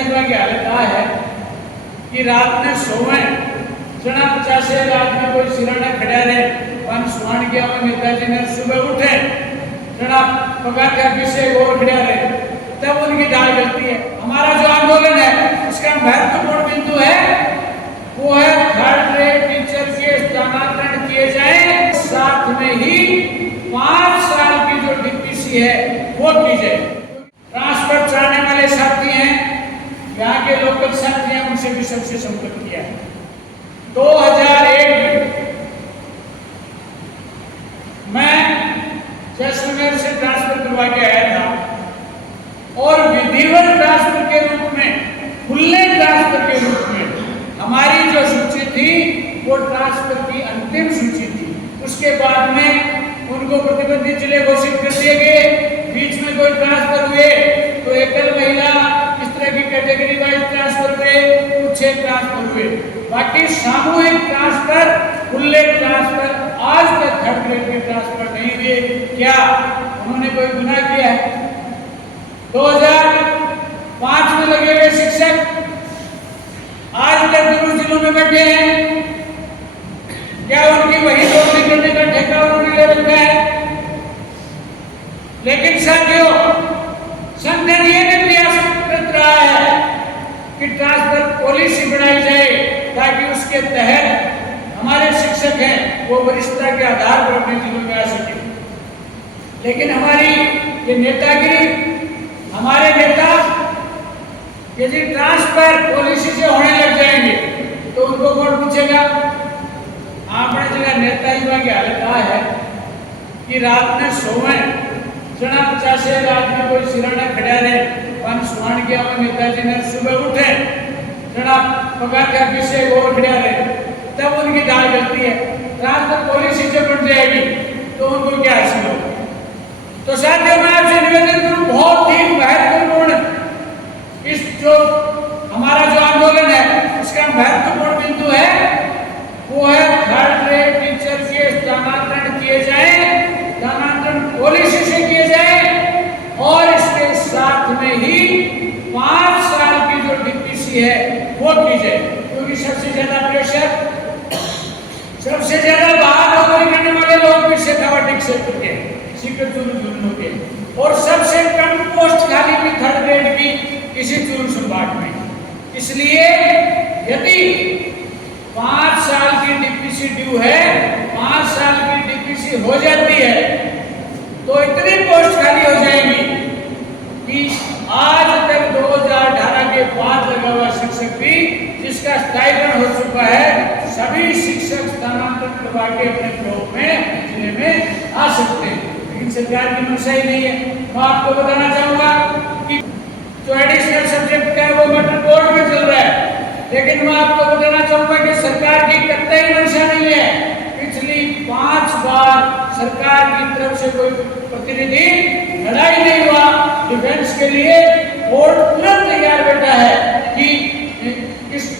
युवा की हालत आ है कि रात में सोवे जना 50 रात में कोई सिराने खड़ा रहे वन सुहान गया वो नेताजी ने सुबह उठे जना पगार का विषय और खड़ा रहे तब उनकी डाल गलती है। हमारा जो आंदोलन है उसका महत्वपूर्ण बिंदु है वो है थर्ड ग्रेड टीचर के स्थानांतरण किए जाए, साथ में ही 5 साल की जो डीपीसी है वो की जाए। ट्रांसफर चाहने वाले साथी हैं, यहाँ के लोकल साथी हैं, उनसे भी सबसे संपर्क किया है। 2001 मैं जैसलमेर से ट्रांसफर करवा के आया था और विधिवत ट्रांसफर के रूप में, खुले ट्रांसफर के रूप में हमारी जो सूची थी वो ट्रांसफर की अंतिम सूची थी। उसके बाद में उनको प्रतिबंधित जिले घोषित कर दिए गए। बीच में कोई ट्रांसफर हुए तो एकल महिला इस तरह की कैटेगरी वाइज ट्रांसफर हुए, कुछ ट्रांसफर हुए, बाकी सामूहिक ट्रांसफर, खुले ट्रांसफर आज तक थर्ड ग्रेड के ट्रांसफर नहीं हुए। क्या उन्होंने कोई गुनाह किया है? 2005 में लगे हुए शिक्षक आज तक दूर जिलों में बैठे हैं, क्या उनकी वही नौकरी करने का ठेका उन्होंने ले रखा है? लेकिन साथियों, संगठन ये भी प्रयास कर रहा है कि ट्रांसफर पॉलिसी बनाई जाए ताकि उसके तहत हमारे शिक्षक हैं वो वरिष्ठता के आधार पर अपने जिलों में आ सके। लेकिन हमारी ये नेतागिरी, हमारे नेता यदि ट्रांसफर पॉलिसी से होने लग जाएंगे तो उनको कौन पूछेगा? अपने जगह नेता युवा की हालत आ है कि रात में सोवे जना 50 रात में कोई सिराने खड़ा रहे वन सुहान गया वो नेताजी ने सुबह उठे जना पगार का विषय और खड़ा रहे तब उनकी डाल गलती है। ट्रांसफर पॉलिसी जो बन जाएगी तो उनको क्या हासिल होगा? तो साथियों, मैं आपसे निवेदन करूं, बहुत ही महत्वपूर्ण इस जो हमारा जो आंदोलन है उसका महत्वपूर्ण बिंदु है वो है थर्ड ग्रेड टीचर के स्थानांतरण किए जाए, स्थानांतरण पॉलिसी से किए जाए और इसके साथ में ही 5 साल की जो डीपीसी है वो की जाए। क्योंकि सबसे ज्यादा प्रेशर, सबसे ज्यादा बाहर नौकरी करने वाले लोग भी शेखावाटी क्षेत्र के, सीकर चूरू के, और सबसे कम पोस्ट खाली भी थर्ड ग्रेड की किसी चूरू संभाग में। इसलिए यदि 5 साल की डीपीसी ड्यू है, 5 साल की डीपीसी हो जाती है तो इतनी पोस्ट खाली हो जाएंगी कि आज तक 2018 के बाद लगा हुआ शिक्षक भी जिसका स्टाइपेंड हो चुका है, सभी शिक्षक स्थानांतरण करवा के अपने ब्लॉक में, जिले में आ सकते हैं। लेकिन सरकार की मंशा ही नहीं है। मैं आपको बताना चाहूंगा कि जो एडिशनल सब्जेक्ट का है वो मटर बोर्ड में चल रहा है, लेकिन मैं आपको बताना चाहूंगा कि सरकार की कतई मंशा नहीं है। पिछली 5 बार सरकार की तरफ से कोई प्रतिनिधि लड़ाई नहीं हुआ डिफेंस के लिए, बोर्ड तुरंत तैयार बैठा है कि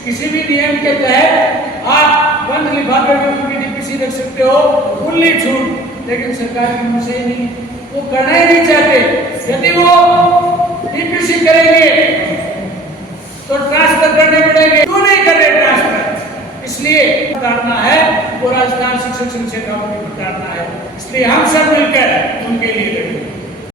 किसी भी नियम के तहत आप बंद लिफाफे में उनकी डीपीसी रख सकते हो, खुली छूट। लेकिन सरकार की मंशा ही नहीं, वो करना ही नहीं चाहते। यदि वो डीपीसी करेंगे तो ट्रांसफर करने पड़ेंगे, क्यों नहीं कर रहे ट्रांसफर? इसलिए उतारना है वो राजस्थान शिक्षक संघ शेखावाटी को उतारना है। इसलिए हम सब मिलकर